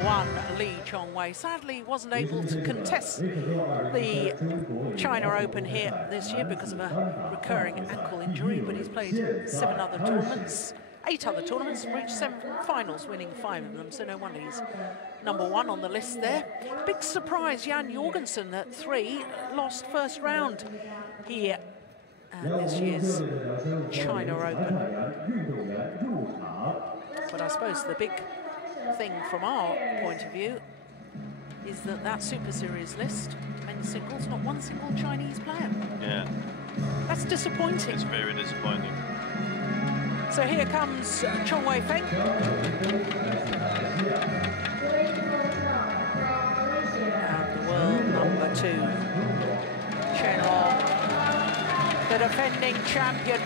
Chong Wei sadly wasn't able to contest the China Open here this year because of a recurring ankle injury, but he's played 8 other tournaments, reached semi-finals, winning 5 of them, so no wonder he's #1 on the list there. Big surprise, Jan Jorgensen at 3, lost first round here at this year's China Open. But I suppose the big thing from our point of view is that Super Series list, men's singles, not one single Chinese player. Yeah. That's disappointing. It's very disappointing. So here comes Chong Wei Feng. And the world #2, Chen, the defending champion,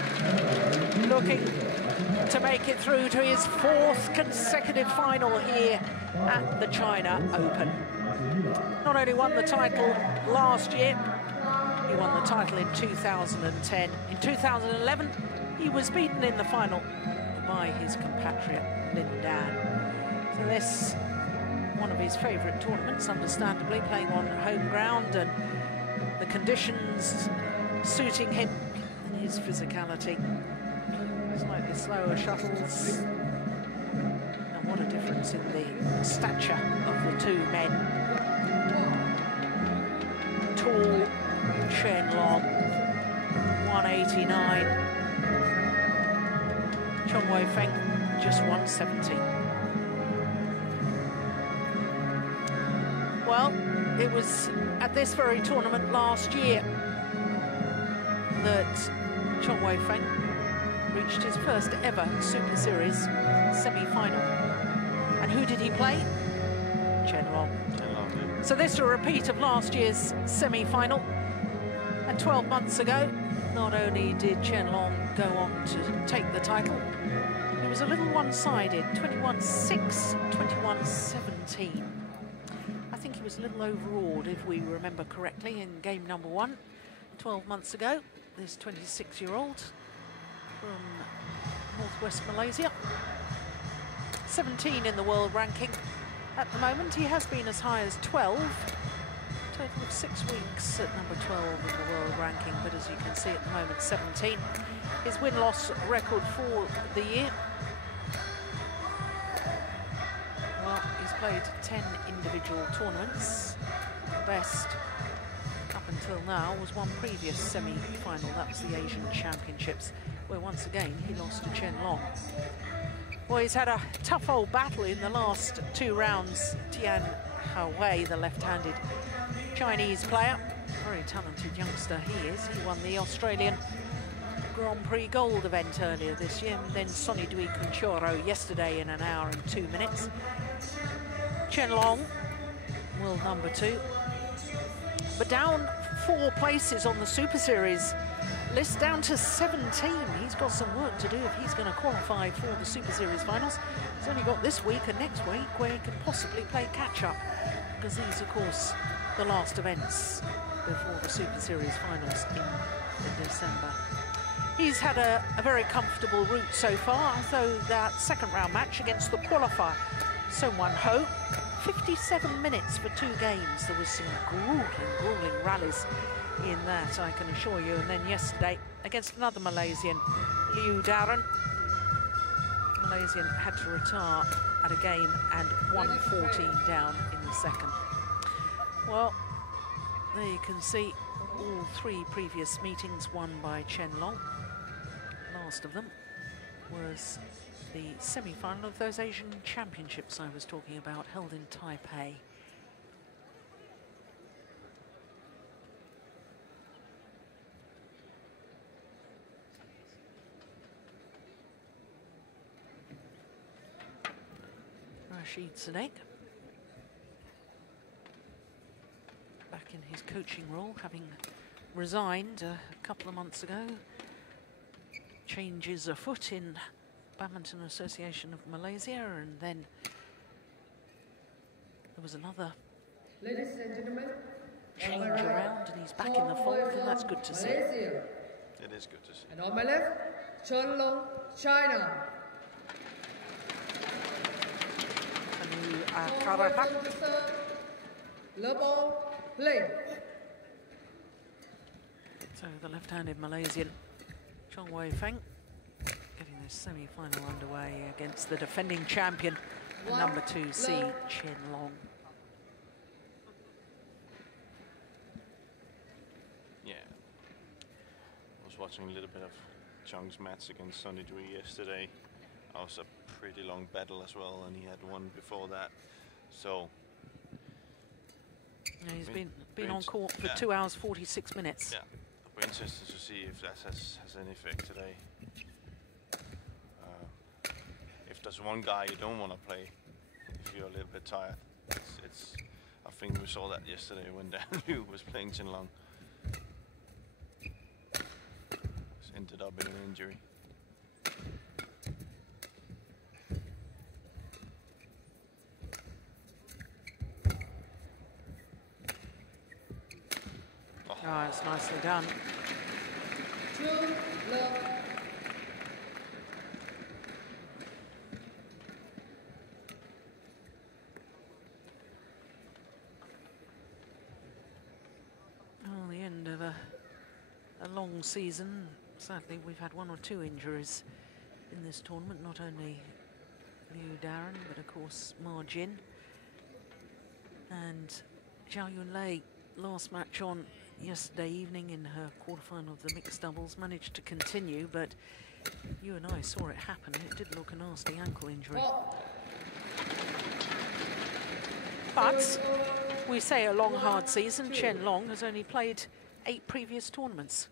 looking to make it through to his 4th consecutive final here at the China Open. Not only won the title last year, he won the title in 2010. In 2011, he was beaten in the final by his compatriot Lin Dan. So this, one of his favourite tournaments, understandably, playing on home ground and the conditions suiting him and his physicality. Slightly slower shuttles. And what a difference in the stature of the two men. Tall Chen Long, 189. Chong Wei Feng, just 170. Well, it was at this very tournament last year that Chong Wei Feng reached his first ever Super Series semi-final. And who did he play? Chen Long. So this is a repeat of last year's semi-final. And 12 months ago, not only did Chen Long go on to take the title, it was a little one-sided, 21-6, 21-17. I think he was a little overawed, if we remember correctly, in game #1, 12 months ago. This 26-year-old from northwest Malaysia, 17 in the world ranking at the moment. He has been as high as 12, total of 6 weeks at #12 in the world ranking, but as you can see at the moment, 17. His win-loss record for the year, well, he's played 10 individual tournaments. The best up until now was one previous semi-final, that was the Asian Championships, where once again he lost to Chen Long. Well, he's had a tough old battle in the last 2 rounds. Tian Hao-wei, the left-handed Chinese player, very talented youngster he is. He won the Australian Grand Prix Gold event earlier this year, and then Sonny Dui Kunchoro yesterday in 1 hour and 2 minutes. Chen Long, world #2. But down 4 places on the Super Series list, down to 17. He's got some work to do if he's going to qualify for the Super Series Finals. He's only got this week and next week where he could possibly play catch-up, because these, of course, the last events before the Super Series Finals in December. He's had a very comfortable route so far, though that second round match against the qualifier, Song Wan Ho, 57 minutes for 2 games. There was some grueling rallies in that, I can assure you. And then yesterday, against another Malaysian, Liu Darren, Malaysian had to retire at a game and 114 down in the second. Well, there you can see all 3 previous meetings won by Chen Long. Last of them was the semi-final of those Asian Championships I was talking about, held in Taipei. Rashid Sunak, back in his coaching role, having resigned a couple of months ago. Changes afoot in Badminton Association of Malaysia, and then there was another change around, and he's back in the fold, and that's good to see. It is good to see. And on my left, Chen Long, China. A new So the left-handed Malaysian Chong Wei Feng getting this semi-final underway against the defending champion, number 2 seed Chen. Yeah. I was watching a little bit of Chong's match against Sonny Dui yesterday. That was a pretty long battle as well, and he had one before that. So yeah, he's been on court for 2 hours 46 minutes. Yeah, we're interested to see if that has any effect today. If there's one guy you don't want to play, if you're a little bit tired, it's I think we saw that yesterday when Dan Liu was playing Chen Long. Ended up in an injury. Oh, it's nicely done. Oh, the end of a long season. Sadly, we've had 1 or 2 injuries in this tournament. Not only Liu Darren, but of course Ma Jin and Zhao Yunlei. Last match on yesterday evening in her quarterfinal of the mixed doubles managed to continue, but you and I saw it happen. It did look a nasty ankle injury. But we say a long, hard season. Chen Long has only played 8 previous tournaments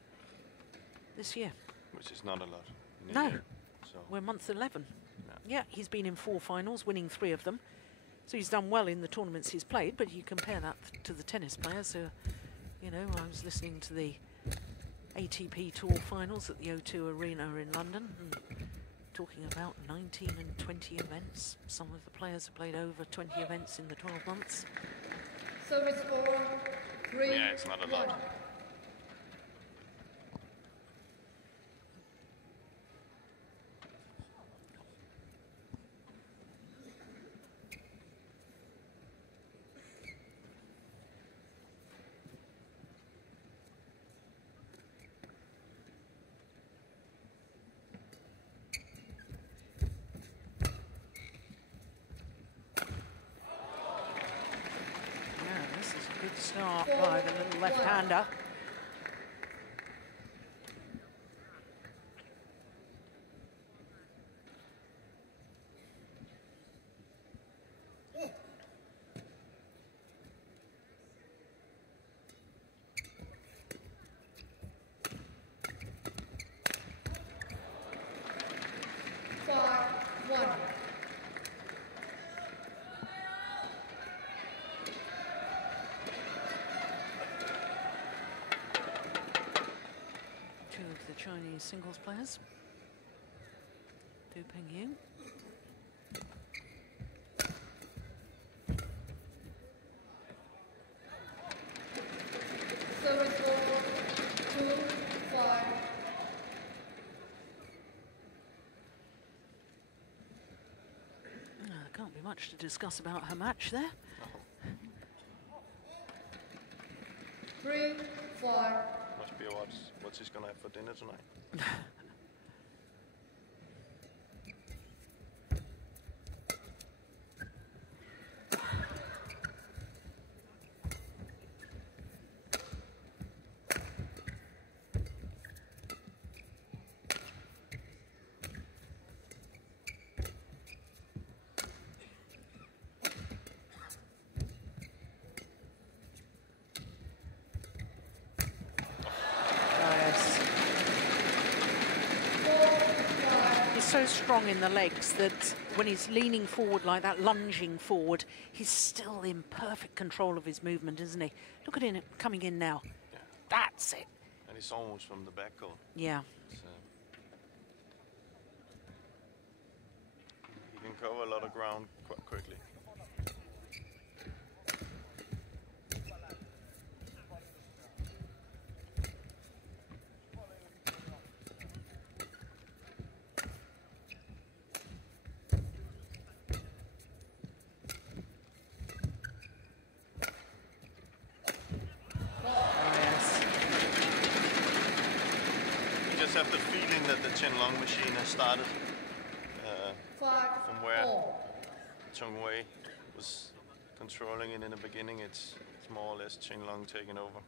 this year. Which is not a lot. No, so. we're month 11. No. Yeah, he's been in 4 finals, winning 3 of them. So he's done well in the tournaments he's played, but you compare that to the tennis players who, you know, I was listening to the ATP Tour finals at the O2 Arena in London, and talking about 19 and 20 events. Some of the players have played over 20 events in the 12 months. Service for 3. Yeah, it's not a lot. Good start by the little left-hander. Chinese singles players. Du Pengyu. Service for 2-5. There can't be much to discuss about her match there. 3-5. Must be a what's he's gonna have for dinner tonight. So strong in the legs that when he's leaning forward like that, lunging forward, he's still in perfect control of his movement, isn't he? Look at him coming in now. Yeah. That's it. And he's almost from the back goal. Yeah. So he can cover a lot of ground quite quickly. have the feeling that the Chen Long machine has started from where Chong Wei was controlling it in the beginning. It's more or less Chen Long taking over.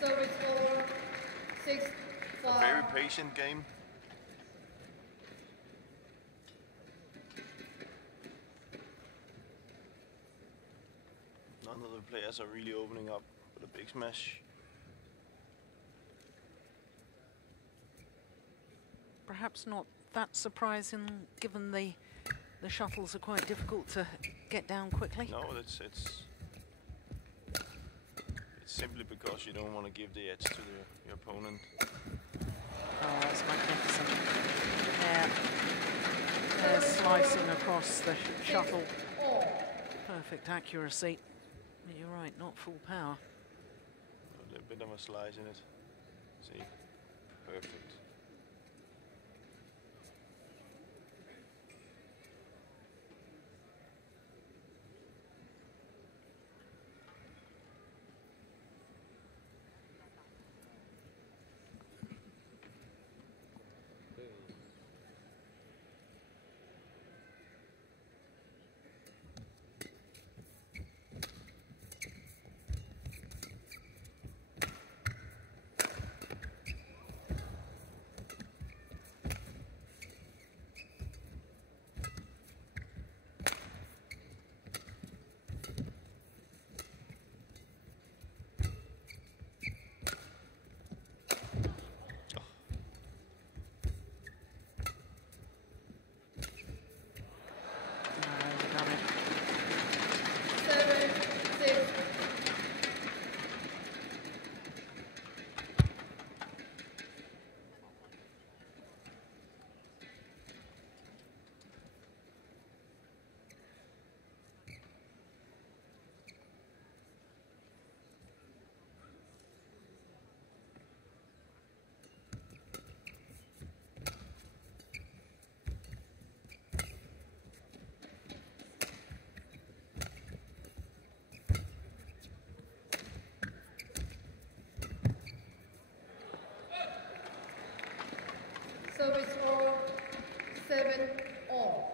Service over 6-5. A very patient game. None of the players are really opening up with a big smash. Perhaps not that surprising, given the shuttles are quite difficult to get down quickly. No, it's simply because you don't want to give the edge to your opponent. Oh, that's magnificent. They're slicing across the shuttle. Perfect accuracy. You're right, not full power. A little bit of a slice in it. See, perfect. Service over 7-all.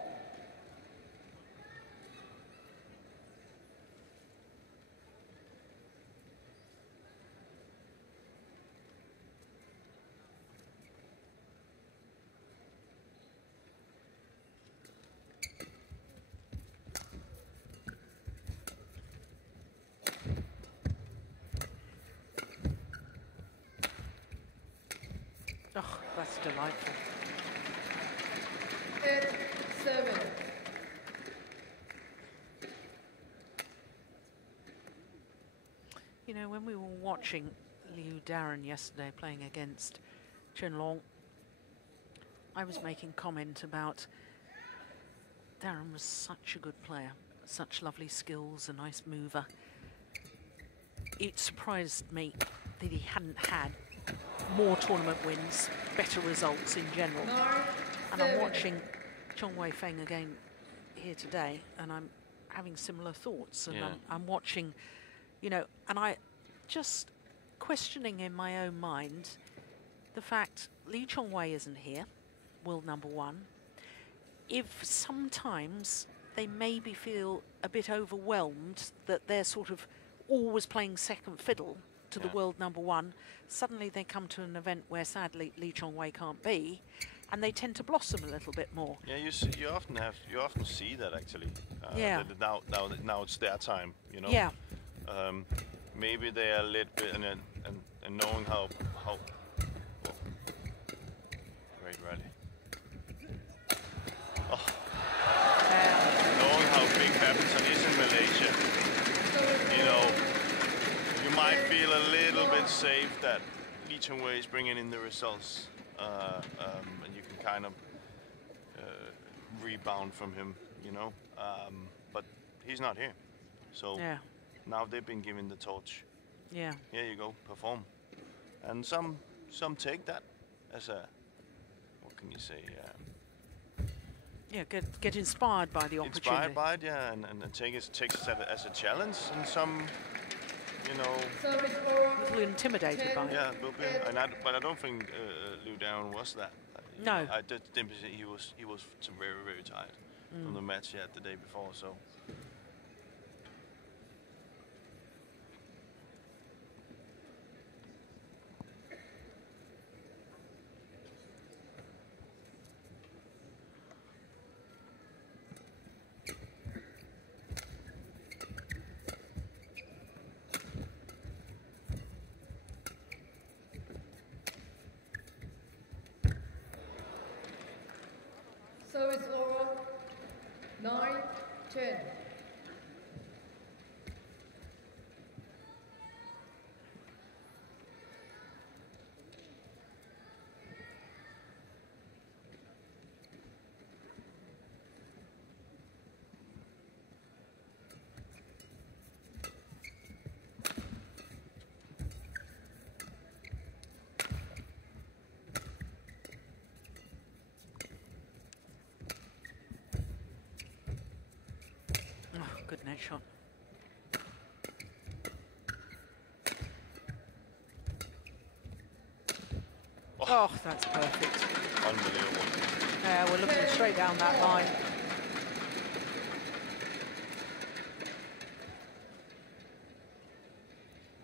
Oh, that's delightful. 8-7. You know, when we were watching Liu Darren yesterday playing against Chen Long, I was making comment about Darren was such a good player, such lovely skills, a nice mover. It surprised me that he hadn't had more tournament wins, better results in general. And I'm watching Chong Wei Feng again here today, and I'm having similar thoughts. And I'm watching, you know, and I just questioning in my own mind the fact Li Chongwei isn't here, world #1. If sometimes they maybe feel a bit overwhelmed that they're sort of always playing second fiddle to the world #1, suddenly they come to an event where sadly Li Chongwei can't be, and they tend to blossom a little bit more. Yeah, you often see that actually. That now it's their time, you know. Yeah. Maybe they are a little bit, and and knowing how great rally. Oh. Knowing how big badminton is in Malaysia, you know, you might feel a little bit safe that Chong Wei is bringing in the results, and you can kind of rebound from him, you know. But he's not here, so now they've been given the torch. Yeah. Here you go, perform. And some take that as a, what can you say? Yeah, get inspired by the opportunity. Inspired by it, yeah, and takes it as a challenge, and some, you know, a little intimidated by it. Yeah, will be. But I don't think Liu Darren was that. No. I did think he was very, very tired from the match he had the day before. So. Service over 9-10. Good net shot. Oh, that's perfect. Unbelievable. Yeah, we're looking straight down that line.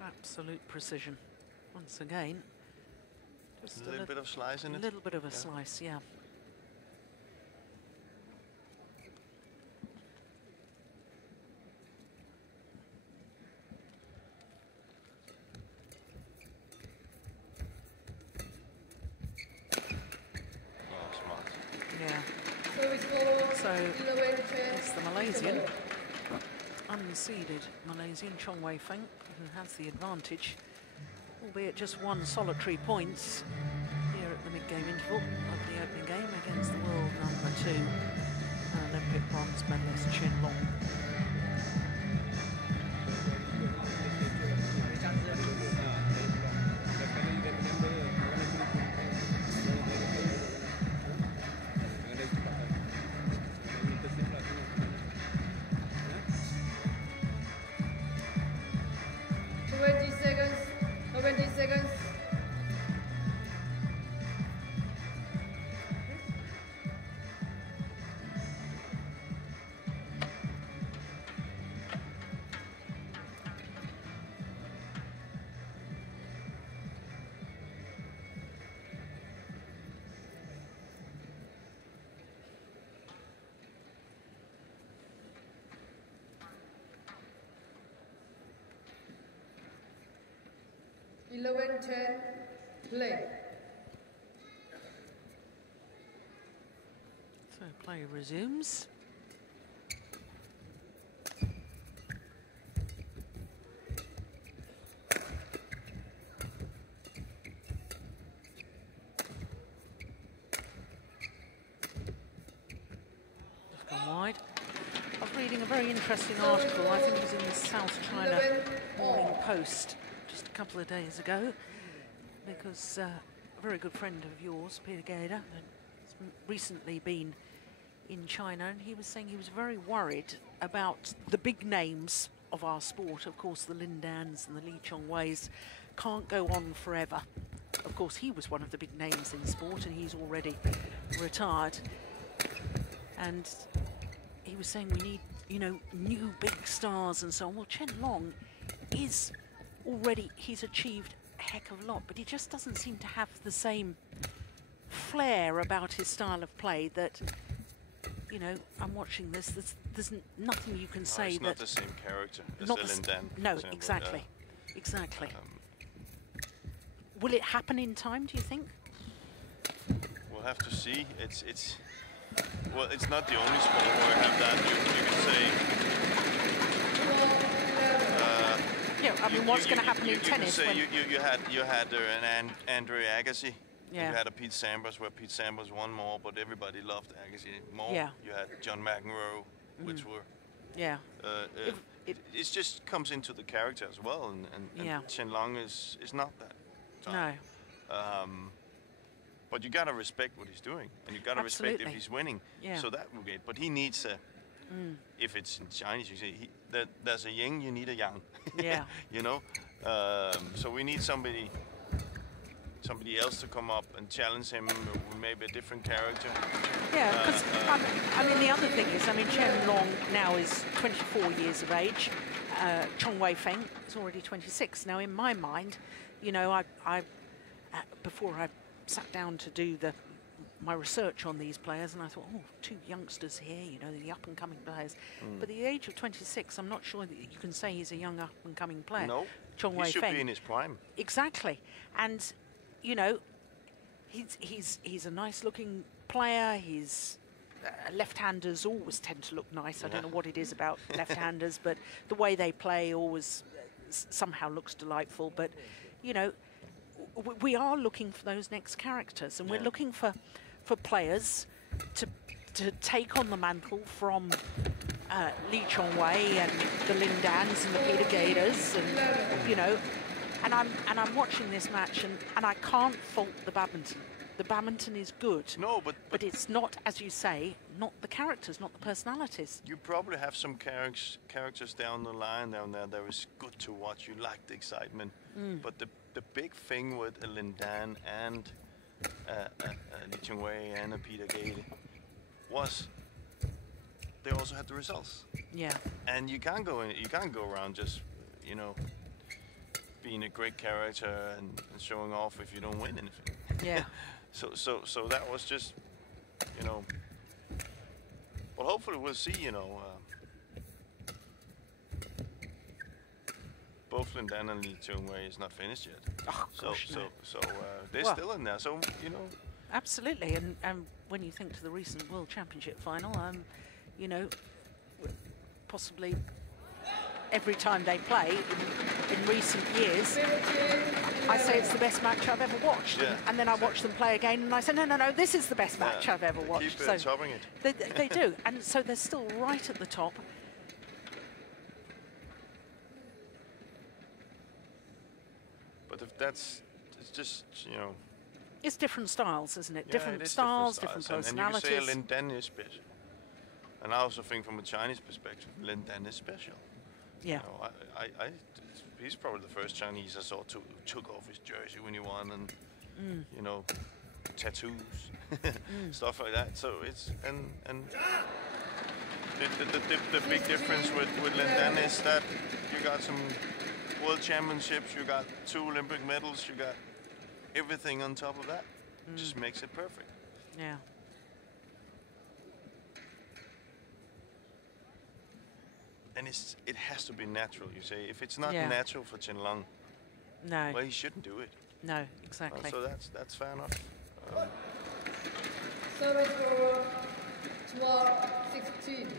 Absolute precision. Once again. Just a little bit of slice in it. A little bit of a slice, yeah. So it's the Malaysian, unseeded Malaysian Chong Wei Feng, who has the advantage, albeit just one solitary points here at the mid-game interval of the opening game against the world #2 Olympic bronze medalist Chen. Play. So play resumes. Just gone wide. I was reading a very interesting article, I think it was in the South China Morning Post just a couple of days ago, because a very good friend of yours, Peter Gader, has recently been in China, and he was saying he was very worried about the big names of our sport. Of course, the Lin Dans and the Li Chong Weis can't go on forever. Of course, he was one of the big names in sport, and he's already retired. And he was saying we need, you know, new big stars and so on. Well, Chen Long is already, he's achieved a heck of a lot, but he just doesn't seem to have the same flair about his style of play that, you know, I'm watching this, there's nothing you can say it's that... not the same character as not Lin Dan. No, exactly, exactly. will it happen in time, do you think? We'll have to see. Well, it's not the only sport where we have that. You could say. Yeah, I mean, what's going to happen in tennis? You had an Andre Agassi. Yeah. You had a Pete Sampras, where Pete Sampras won more, but everybody loved Agassi more. Yeah. You had John McEnroe, which were. Yeah. It just comes into the character as well, and Chen Long is not that. No. But you gotta respect what he's doing, and you gotta respect if he's winning. Yeah. So that will get. But he needs a. If it's in Chinese, you say there's a yin, you need a yang. Yeah. You know. So we need somebody else to come up and challenge him with maybe a different character. Yeah, because I mean, the other thing is, I mean, Chen Long now is 24 years of age. Chong Wei Feng is already 26. Now, in my mind, you know, I before I sat down to do my research on these players, and I thought, oh, 2 youngsters here, you know, the up-and-coming players. But at the age of 26, I'm not sure that you can say he's a young up-and-coming player. No, Chong Wei Feng. He should be in his prime. Exactly, and you know, he's a nice-looking player. He's left-handers always tend to look nice. I don't know what it is about left-handers, but the way they play always somehow looks delightful. But you know, we are looking for those next characters, and we're looking for players to take on the mantle from Lee Chong Wei and the Lin Dans and the Peter Gators, and you know. And I'm watching this match, and I can't fault the badminton. The badminton is good. No, but it's not, as you say, not the characters, not the personalities. You probably have some characters down the line down there that is good to watch. You like the excitement. But the big thing with a Lin Dan and Lee Chong Wei and a Peter Gate was they also had the results. Yeah. And you can't go around just, you know, being a great character and showing off if you don't win anything. Yeah. So that was just, you know. Well, hopefully we'll see, you know, both Lin Dan and Lee Chong Wei is not finished yet. Oh, gosh, no. So they're still in there. So you know. Absolutely, and when you think to the recent World Championship final, you know, possibly every time they play in recent years, I say it's the best match I've ever watched. Yeah. And then I watch them play again, and I say, no, this is the best match I've ever watched. Keep topping it. They do, and so they're still right at the top. But if it's just, you know. It's different styles, isn't it? Yeah, different it is styles, different personalities. And you can say Lin Dan is special. And I also think from a Chinese perspective, Lin Dan is special. Yeah. You know, he's probably the first Chinese I saw took off his jersey when he won, and you know, tattoos, stuff like that. So it's and the big difference with Lin Dan is that you got some world championships, you got 2 Olympic medals, you got everything on top of that. Just makes it perfect. Yeah. And it has to be natural, you say. If it's not Yeah. natural for Chen Long, No. well, he shouldn't do it. No, exactly. So that's fair enough. Service for 12-16.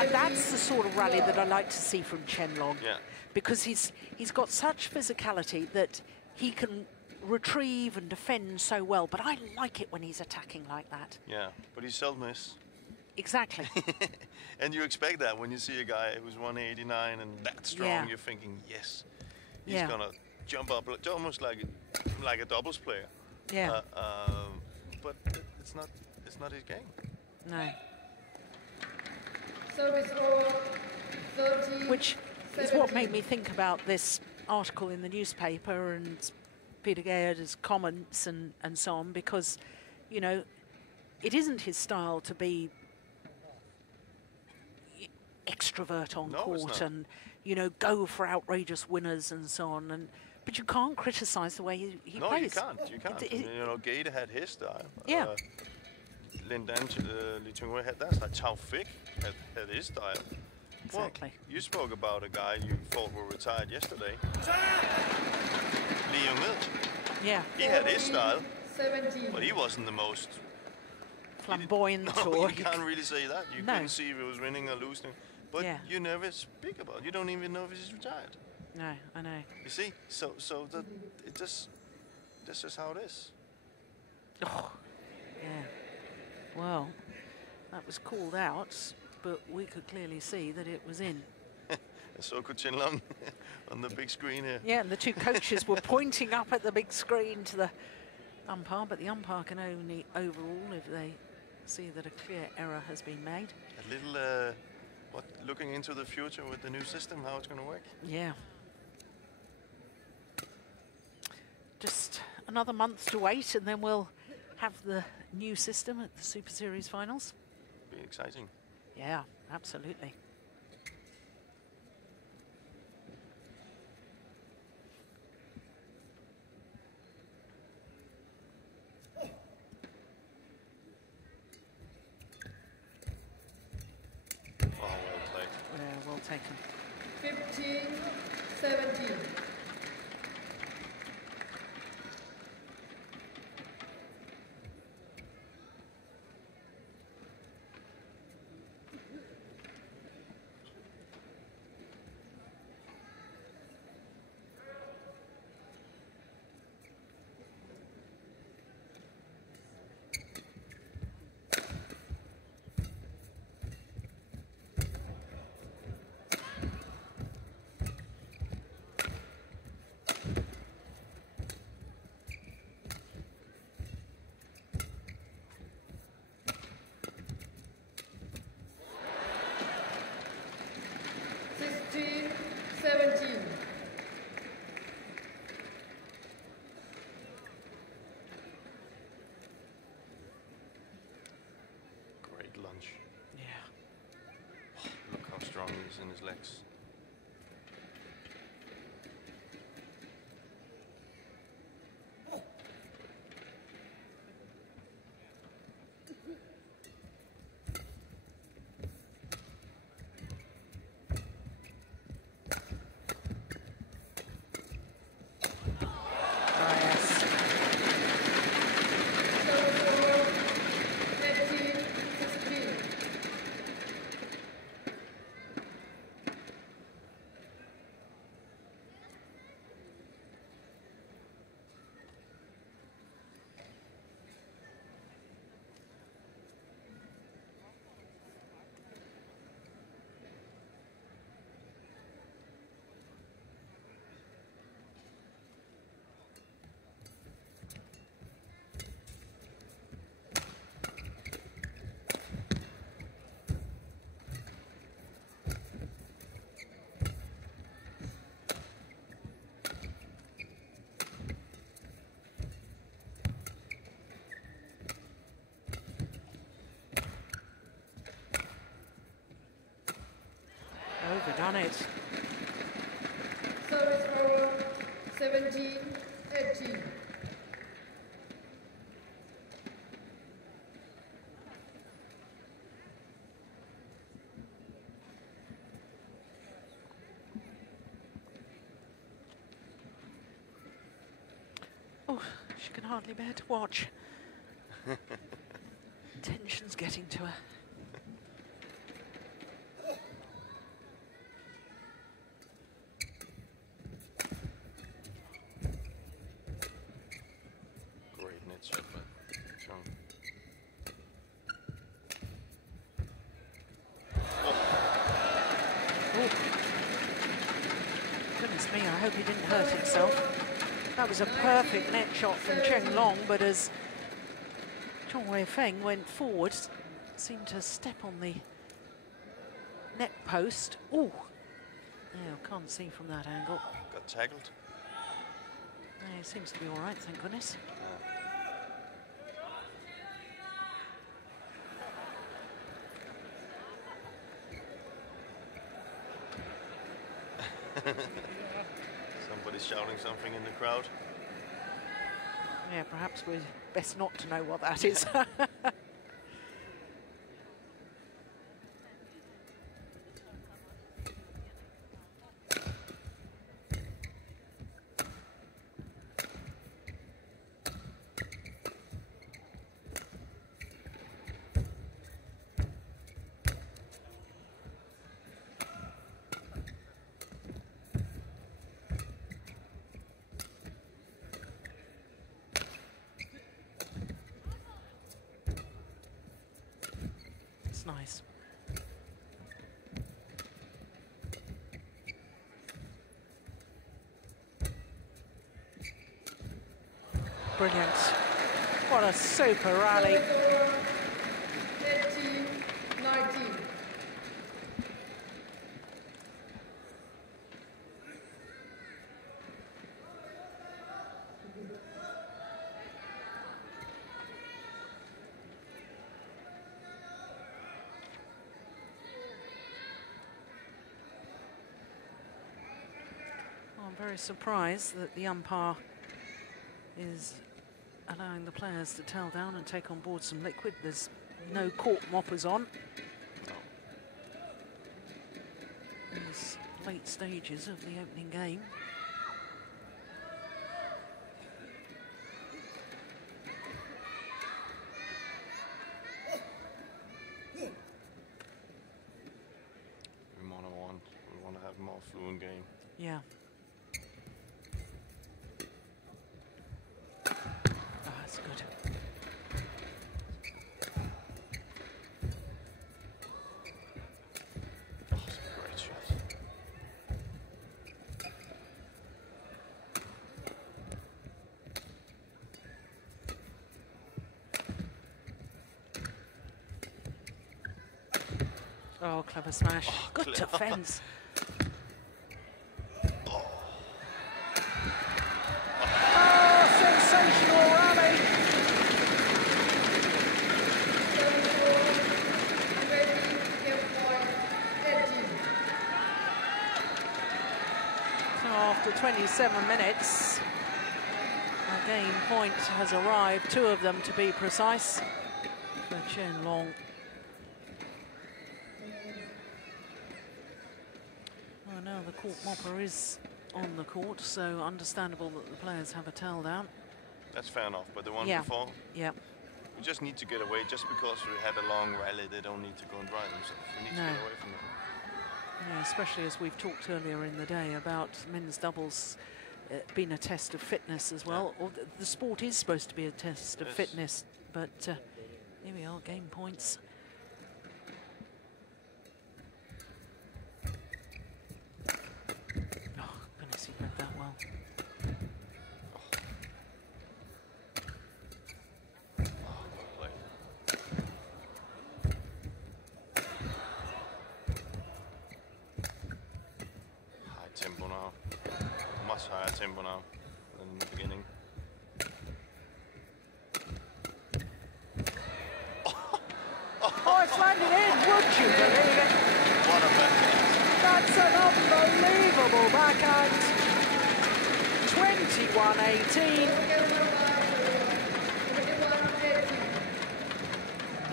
And that's the sort of rally that I like to see from Chen Long. Yeah. Because he's got such physicality that he can retrieve and defend so well. But I like it when he's attacking like that. Yeah, but he seldom is. Exactly. And you expect that when you see a guy who's 189 and that strong, Yeah. you're thinking, yes, he's Yeah. gonna jump up, almost like a doubles player. Yeah. But it's not his game. No. Service for 13. Which is what made me think about this article in the newspaper and Peter Gaerder's comments and so on, because, you know, it isn't his style to be extrovert on court and, you know, go for outrageous winners and so on. And but you can't criticize the way he no, plays. No, you can't. You know, Gade had his style. Yeah. Lin Dan, Li Chong-wei had that style. Chao Fik had his style. Exactly. Well, you spoke about a guy you thought were retired yesterday. Li Yong-mil. Yeah. He had his style, 17. but he wasn't the most flamboyant. No, or you can't really say that. You couldn't see if he was winning or losing. But you never speak about it. You don't even know if he's retired. No, I know. You see, so that this is how it is. Oh, yeah. Well, that was called out, but we could clearly see that it was in. And so could Chen Long on the big screen here. Yeah, and the two coaches were pointing up at the big screen to the umpire, but the umpire can only overrule if they see that a clear error has been made. A little, looking into the future with the new system, how it's going to work. Yeah. Just another month to wait, and then we'll have the new system at the Super Series Finals. Be exciting. Yeah, absolutely. Oh, well played. Yeah, well taken. 15, 17. Great lunge. Yeah. Look how strong he is in his legs. Overdone it. Service over 17, 18. Oh, she can hardly bear to watch. Tension's getting to her. I hope he didn't hurt himself. That was a perfect net shot from Chen Long, but as Chong Wei Feng went forward, seemed to step on the net post. Oh, yeah, can't see from that angle. Got tackled. Yeah, he seems to be all right, thank goodness. Somebody's shouting something in the crowd. Yeah, perhaps we're best not to know what that is. Nice. Brilliant. What a super rally. 18-19. I'm very surprised that the umpire is allowing the players to towel down and take on board some liquid. There's no court moppers on. These late stages of the opening game. We want to have a more fluent game. Yeah. That's good. Oh, that's a great shot. Oh, clever smash. Oh, Good clever. defence. Sensational rally. So after 27 minutes, a game point has arrived, 2 of them to be precise, for Chen Long. Well, now the court mopper is on the court, so understandable that the players have a towel down. That's fair enough, but the one Yeah. before, Yeah. we just need to get away. Just because we had a long rally, they don't need to go and dry themselves. We need to No. get away from them. Yeah, especially as we've talked earlier in the day about men's doubles being a test of fitness as well. Or the sport is supposed to be a test of Yes. fitness, but here we are, game points. Oh, goodness, he read that well. High tempo now. Much higher tempo now than in the beginning. Oh, it's landed in, would you believe it? What a backhand. That's an unbelievable backhand. 21-18.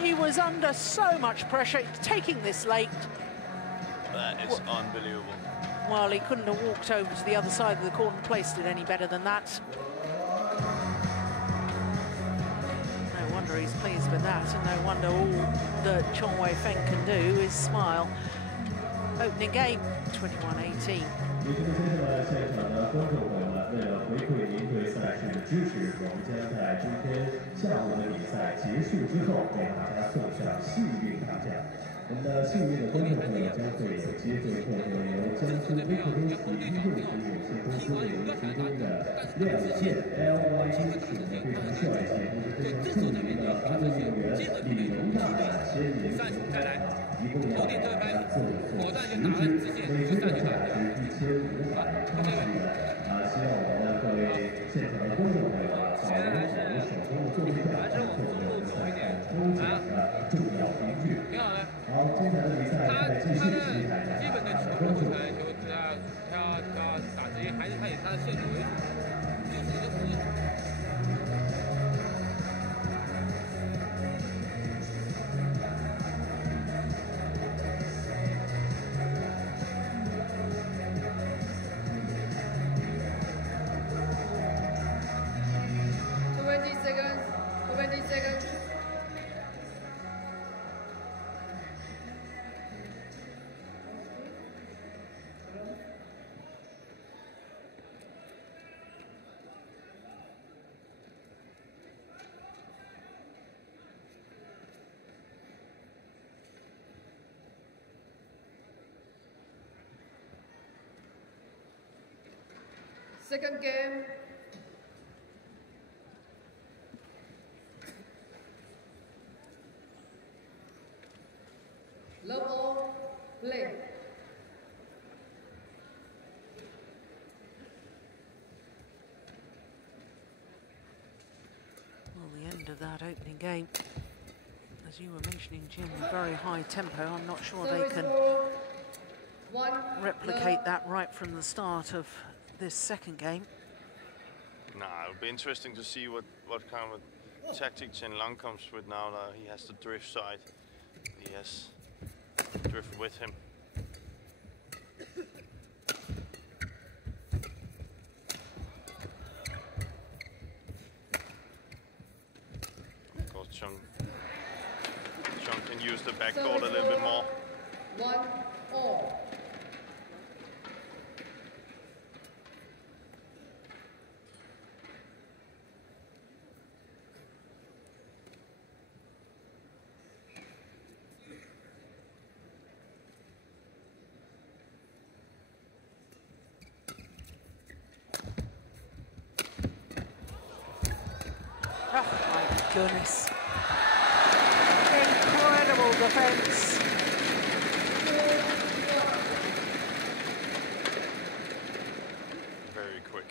He was under so much pressure, taking this late. That is unbelievable. Well, he couldn't have walked over to the other side of the court and placed it any better than that. No wonder he's pleased with that, and no wonder all that Chong Wei Feng can do is smile. Opening game, 21-18. 也就是接下来现场的观众朋友们，为了回馈您对赛事的支持，我们将在今天下午的比赛结束之后，为大家送上幸运大奖。我们的幸运的观众朋友将会有机会获得由江苏微客公司音乐体有限公司为您提供的2件 LY 金属的非常帅气、非常著名的华人运动员李荣大的签名球拍啊，一共要给大家赠送10支，每支的价值1580元啊！希望我们的各位现场的观众朋友啊，把握好您手中的作品奖，作为我们赛场抽奖的重要凭据。挺好的。好，接下来的比赛在继续，期待大家的关注。基本的球20 seconds. 20 seconds. Second game. Love all, play. Well, the end of that opening game, as you were mentioning, Jim, very high tempo. I'm not sure they can replicate that right from the start of this second game. Nah, it'll be interesting to see what kind of tactic Chen Lang comes with now that he has the drift side. He has drift with him. Of course, Chong can use the backboard a little bit more. 1-all. Oh my goodness. Incredible defense. Very quick.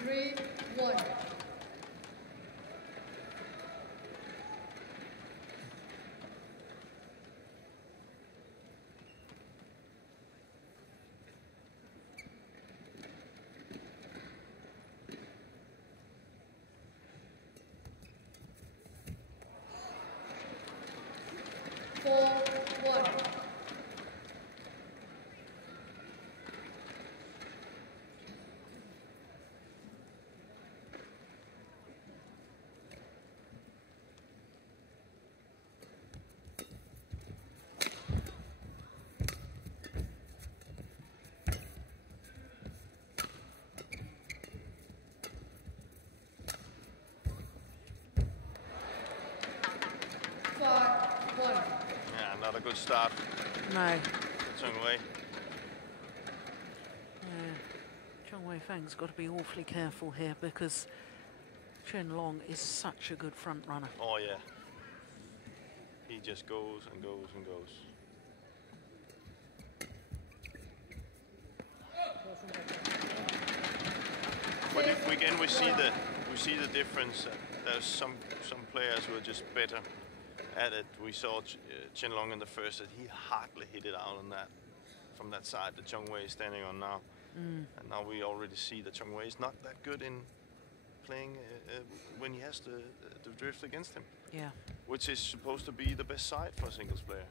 Three, 1. Four, 1. Yeah, not a good start. No. Chong Wei. Yeah. Chong Wei Feng's got to be awfully careful here because Chen Long is such a good front runner. Oh yeah. He just goes and goes and goes. But if we see the difference. There's some players who are just better at it. We saw Chen Long in the first set. He hardly hit it out on that from that side that Chong Wei is standing on now. And now we already see that Chong Wei is not that good in playing when he has the drift against him. Yeah. Which is supposed to be the best side for a singles player.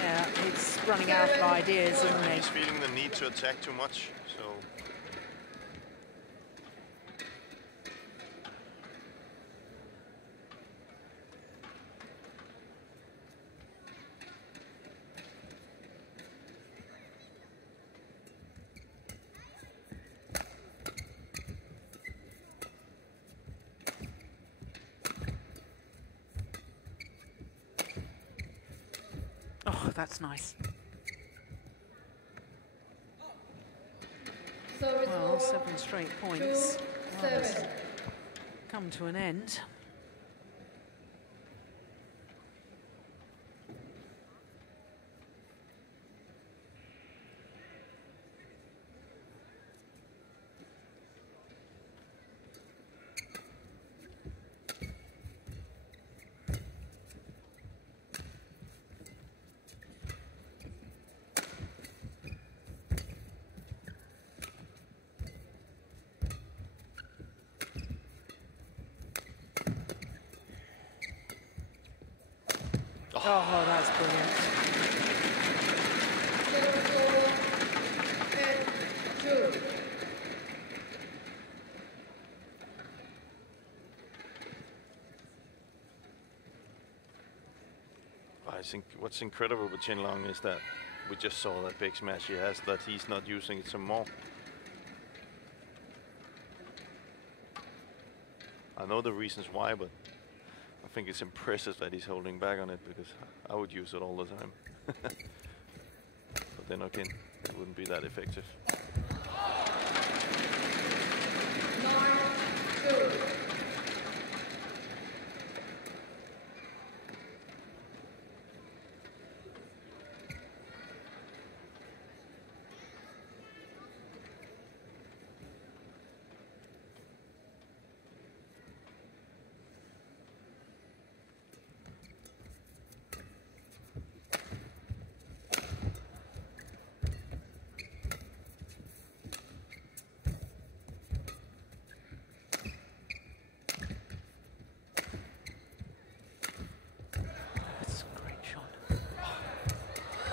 Yeah, he's running out of ideas, isn't he? He's feeling the need to attack too much, so. Oh, that's nice. Well, 7 straight points. Well, come to an end. Oh, that's brilliant. 7-4 and 2. I think what's incredible with Chen Long is that we just saw that big smash he has, that he's not using it some more. I know the reasons why, but I think it's impressive that he's holding back on it, because I would use it all the time. But then again, it wouldn't be that effective. 9-2.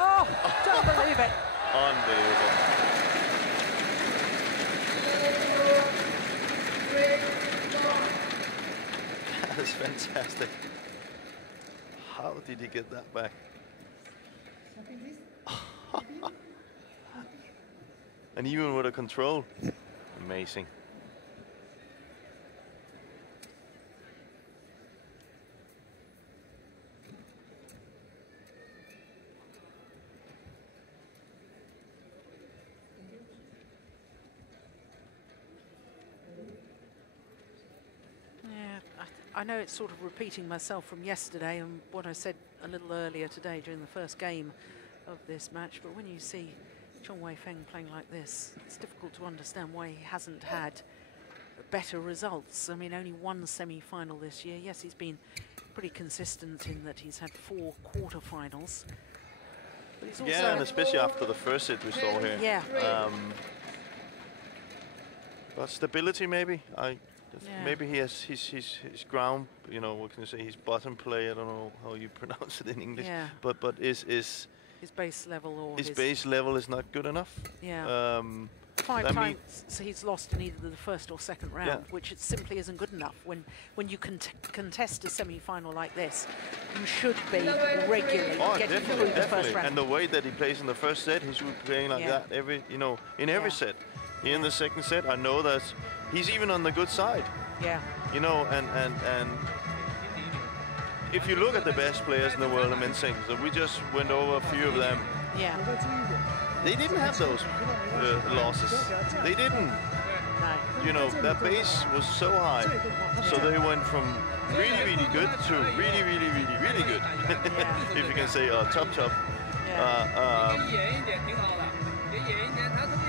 Oh, don't believe it. Unbelievable. That is fantastic. How did he get that back? And even with a control. Amazing. I know it's sort of repeating myself from yesterday and what I said a little earlier today during the first game of this match, but when you see Chong Wei Feng playing like this, it's difficult to understand why he hasn't had better results. I mean, only one semi-final this year. Yes, he's been pretty consistent in that he's had 4 quarterfinals. But he's also yeah, and especially after the first set we saw here. Yeah. But stability, maybe. Yeah. Maybe he has his ground, you know, what can you say, his bottom play, I don't know how you pronounce it in English. Yeah. But his base level or his base level is not good enough. Yeah. 5 times so he's lost in either the first or second round, which it simply isn't good enough. When you contest a semi-final like this, you should be regularly getting through the first round. And the way that he plays in the first set, he should be playing like that every, you know, in every set. In the second set, I know that he's even on the good side. Yeah. You know, and if you look at the best players in the world in men's singles, and we just went over a few of them. Yeah. They didn't have those losses. They didn't. No. You know, their base was so high, so they went from really, really good to really, really, really, really good. If you can say top.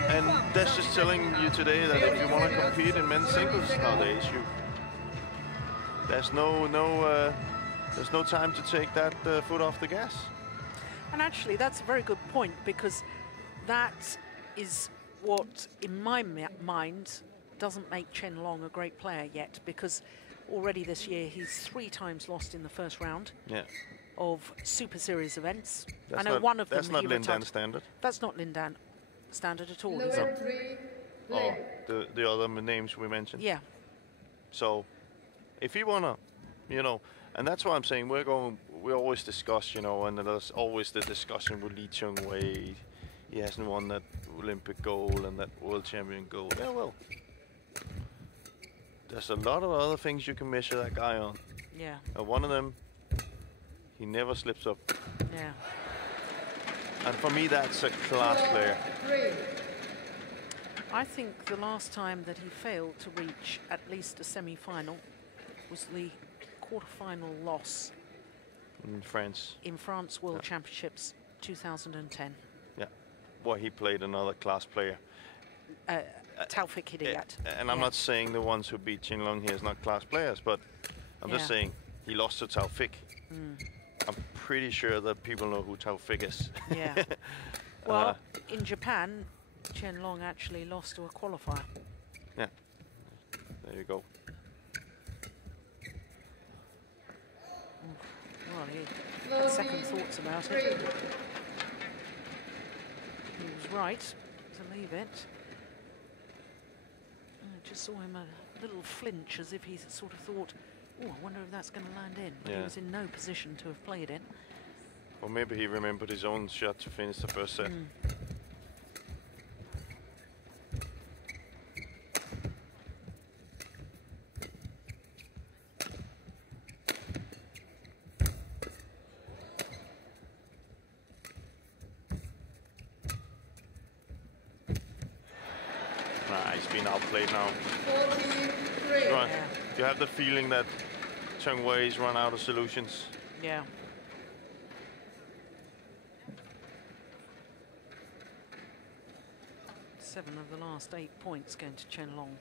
And that's just telling you today that if you want to compete in men's singles nowadays, there's no time to take that foot off the gas. And actually, that's a very good point, because that is what, in my mind, doesn't make Chen Long a great player yet, because already this year he's 3 times lost in the first round of Super Series events. I know one of them. That's not Lindan standard. That's not Lindan standard at all, is it? Oh, the other names we mentioned. Yeah. So, if you wanna, you know, and that's why I'm saying we always discuss, you know, and there's always the discussion with Lee Chong Wei. He hasn't won that Olympic gold and that world champion gold. Yeah, well, there's a lot of other things you can measure that guy on. Yeah. And one of them, he never slips up. Yeah. And for me, that's a class player. I think the last time that he failed to reach at least a semi-final was the quarter-final loss in France. In France World Championships 2010. Yeah, well, he played another class player. Taufik Hidayat. And I'm not saying the ones who beat Chen Long here is not class players, but I'm just saying he lost to Taufik. I'm pretty sure that people know who Taufik is. Yeah. Well, in Japan, Chen Long actually lost to a qualifier. Yeah. There you go. Well, that second thoughts about three. it. He was right to leave it. I just saw him a little flinch, as if he sort of thought, oh, I wonder if that's going to land in. But Yeah. he was in no position to have played it. Or maybe he remembered his own shot to finish the first set. He's been outplayed now. 43. Right. Yeah. You have the feeling that Chong Wei's run out of solutions. Yeah. Seven of the last 8 points going to Chen Long.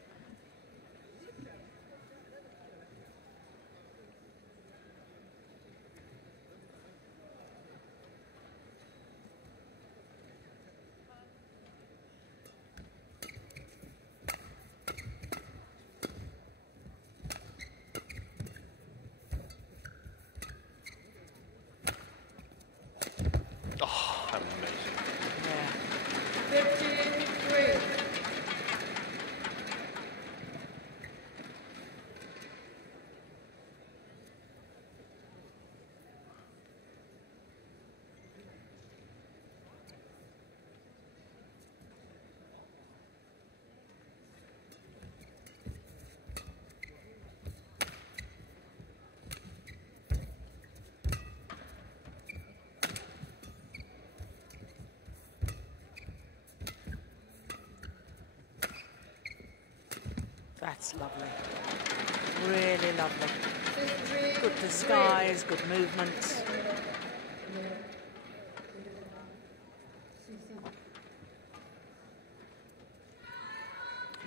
Oh, amazing. Yeah. 53. That's lovely. Really lovely. 53. Good disguise, good movement.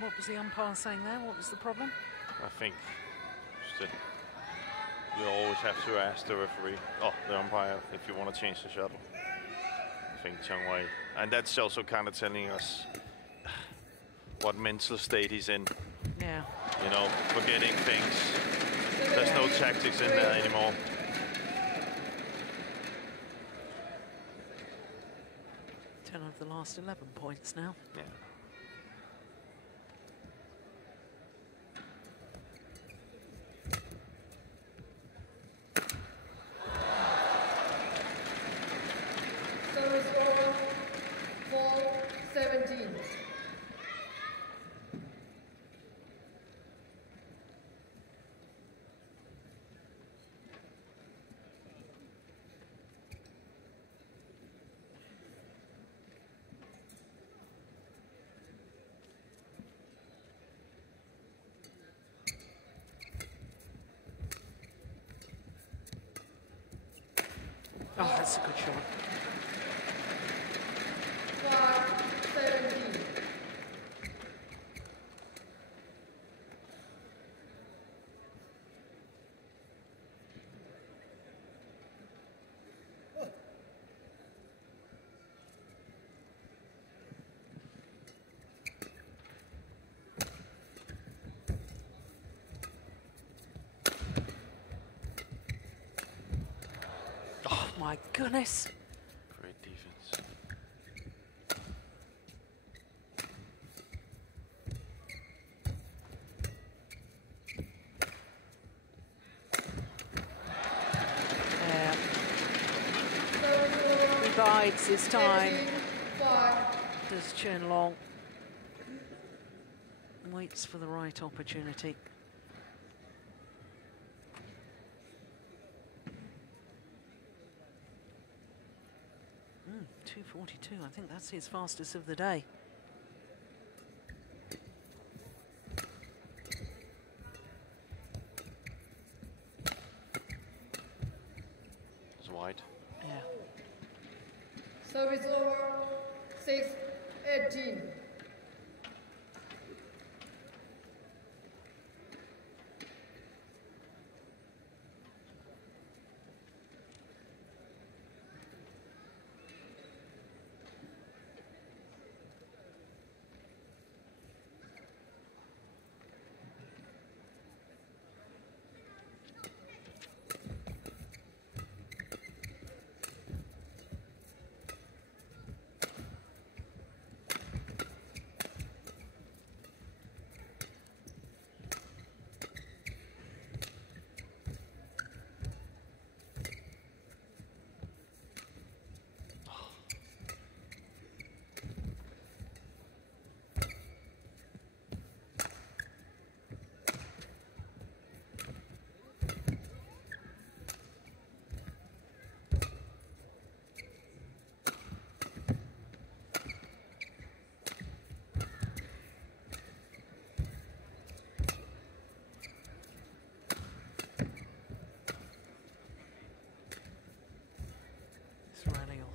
What was the umpire saying there? What was the problem? I think you always have to ask the referee, the umpire, if you want to change the shuttle. I think Chong Wei. And that's also kind of telling us what mental state he's in. Yeah. You know, forgetting things. There's no tactics in there anymore. Ten of the last 11 points now. Yeah. Service over. 4-17. Oh, that's a good shot. 5-17. Oh, my goodness. Great defense. Yeah. Service over. He bides his time. 5. Does Chen Long. Waits for the right opportunity. Mm, 2:42. I think that's his fastest of the day. It's wide. Yeah. Service over. 6-18.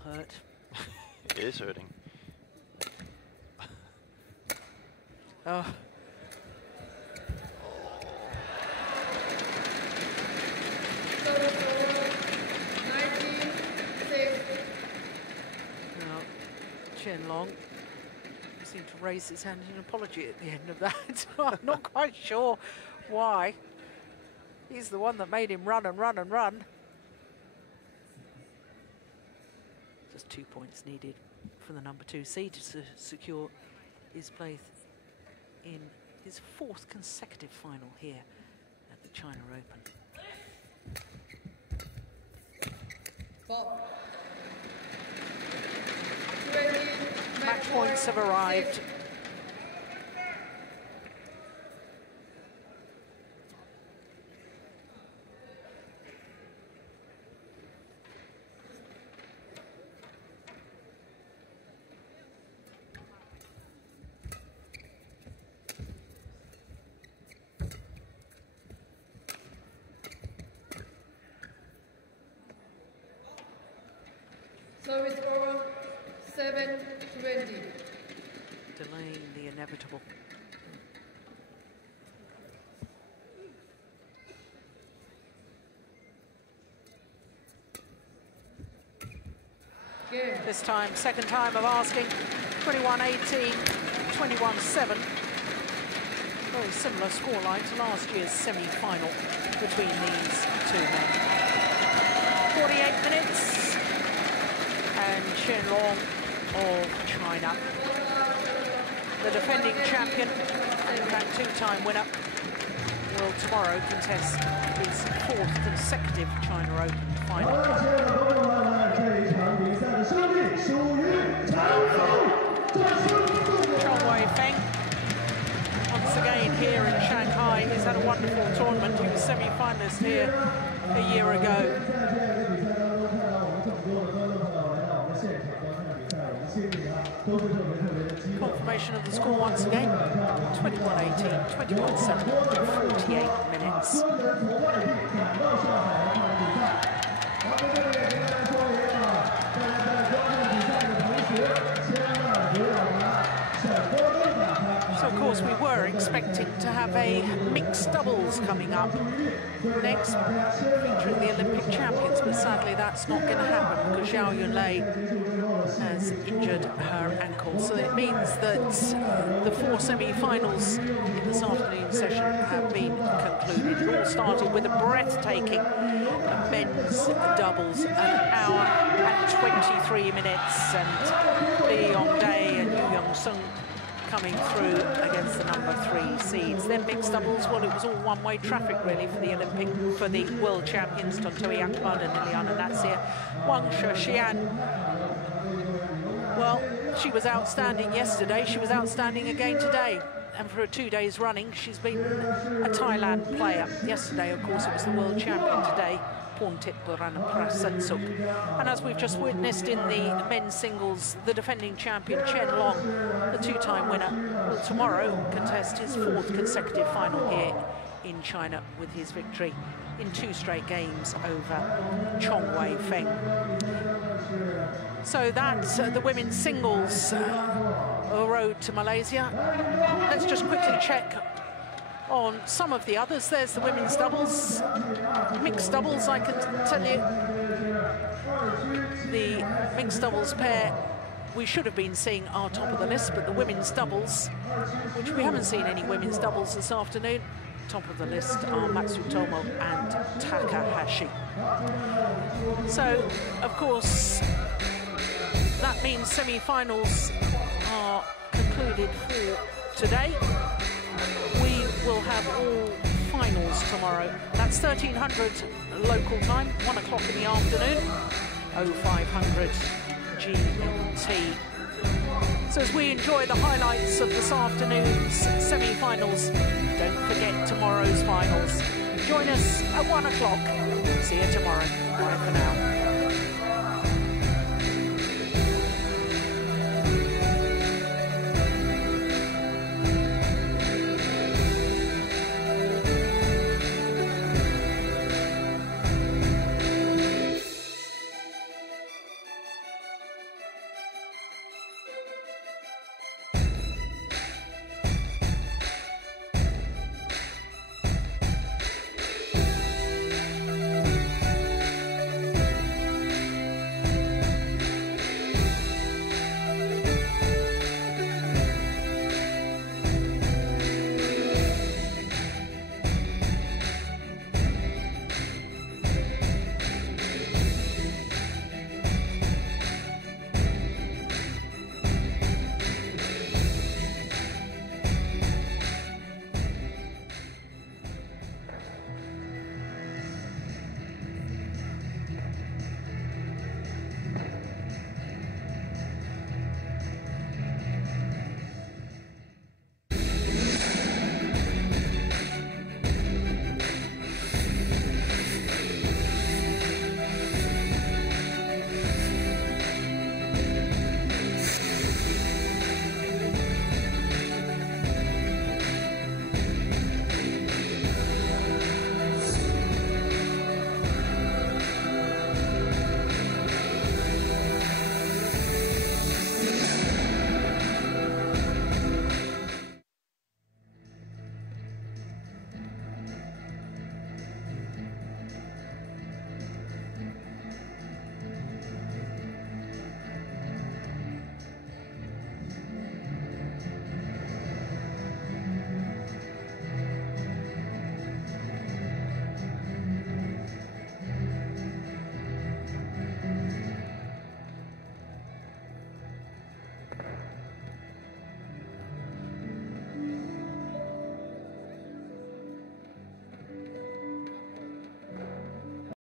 hurt. It is hurting. Oh. Now, Chen Long seemed to raise his hand in an apology at the end of that. I'm not quite sure why. He's the one that made him run and run and run. Just 2 points needed for the number 2 seed to secure his place in his 4th consecutive final here at the China Open. Match points have arrived. Service over 7-20. Delaying the inevitable. Game. This time, second time of asking. 21-18, 21-7. Very similar scoreline to last year's semi-final between these two men. 48 minutes. And Shen Long of China, the defending champion and 2-time winner, will tomorrow contest his 4th consecutive China Open final. Chong Wei Feng, once again here in Shanghai, he's had a wonderful tournament. He was semi-finalist here a year ago. Confirmation of the score once again, 21-18, 21-7, 48 minutes. So, of course, we were expecting to have a mixed doubles coming up next, featuring the Olympic champions, but sadly that's not going to happen because Zhao Yunlei has injured her ankle. So it means that the 4 semi-finals in this afternoon session have been concluded. It all started with a breathtaking men's doubles, an hour and 23 minutes, and Lee Yongdae and Yu Young-sung coming through against the number 3 seeds. Then mixed doubles, well, it was all one-way traffic really for the world champions, Tontowi Akpan and Liliana Natsir. Wang Shixian, well, she was outstanding yesterday, she was outstanding again today. And for 2 days running, she's been a Thailand player. Yesterday, of course, it was the world champion. Today, Porntit Buranaprasatsuk. And as we've just witnessed in the men's singles, the defending champion Chen Long, the 2-time winner, will tomorrow contest his 4th consecutive final here in China with his victory in 2 straight games over Chong Wei Feng. So that's the women's singles road to Malaysia. Let's just quickly check on some of the others. There's the women's doubles. Mixed doubles, I can tell you. The mixed doubles pair we should have been seeing are top of the list, but the women's doubles, which we haven't seen any women's doubles this afternoon, top of the list are Matsutomo and Takahashi. So, of course, that means semi-finals are concluded for today. We will have all finals tomorrow. That's 1300 local time, 1 o'clock in the afternoon, 0500 GMT. So as we enjoy the highlights of this afternoon's semi-finals, don't forget tomorrow's finals. Join us at 1 o'clock. See you tomorrow. Bye for now.